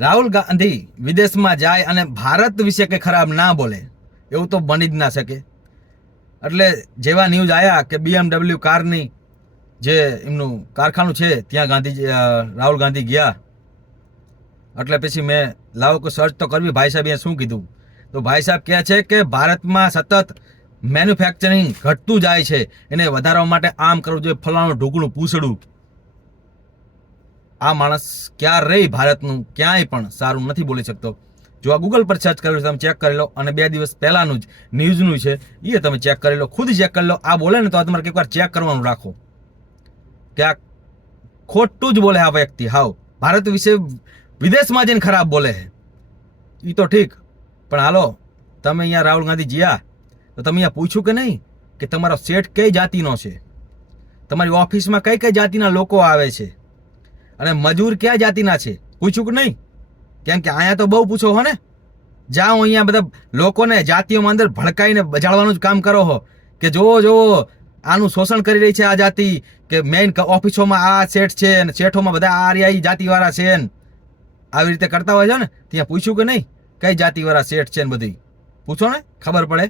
રાહુલ ગાંધી વિદેશમાં જાય અને ભારત વિશે કંઈ ખરાબ ના બોલે એવું તો બની જ ના શકે. એટલે જેવા ન્યૂઝ આવ્યા કે BMW કારની જે એમનું કારખાનું છે ત્યાં રાહુલ ગાંધી ગયા, એટલે પછી મેં લાવો કે સર્ચ તો કરવી ભાઈ સાહેબ શું કીધું. તો ભાઈ સાહેબ કહે છે કે ભારતમાં સતત મેન્યુફેક્ચરિંગ ઘટતું જાય છે, એને વધારવા માટે આમ કરવું જોઈએ, ફલાણું ઢોકળું પૂછડું. આ માણસ ક્યારેય ભારતનું ક્યાંય પણ સારું નથી બોલી શકતો. જો આ ગૂગલ પર સર્ચ કર્યું તમે ચેક કરી લો, અને 2 દિવસ પહેલાનું જ ન્યૂઝનું છે એ તમે ચેક કરી લો, ખુદ ચેક કરી લો. આ બોલે ને તો આ તમારે એકવાર ચેક કરવાનું રાખો કે આ ખોટું જ બોલે આ વ્યક્તિ. હાવ ભારત વિશે વિદેશમાં જઈને ખરાબ બોલે છે એ તો ઠીક, પણ હાલો તમે અહીંયા રાહુલ ગાંધી જ્યાં તો તમે અહીંયા પૂછ્યું કે નહીં કે તમારો શેઠ કઈ જાતિનો છે, તમારી ઓફિસમાં કઈ કઈ જાતિના લોકો આવે છે, અને મજૂર કયા જાતિના છે, પૂછ્યું કે નહીં? કેમ કે અહીંયા તો બહુ પૂછો હો ને, જાઓ અહીંયા બધા લોકોને જાતિઓમાં અંદર ભડકાઈને બજાડવાનું જ કામ કરો હો કે જોવો આનું શોષણ કરી રહી છે આ જાતિ, કે મેઇન ઓફિસોમાં આ શેઠ છે અને શેઠોમાં બધા આ જાતિવાળા છે ને આવી રીતે કરતા હોય છે ને. ત્યાં પૂછ્યું કે નહીં કઈ જાતિવાળા શેઠ છે ને બધી પૂછો ને, ખબર પડે.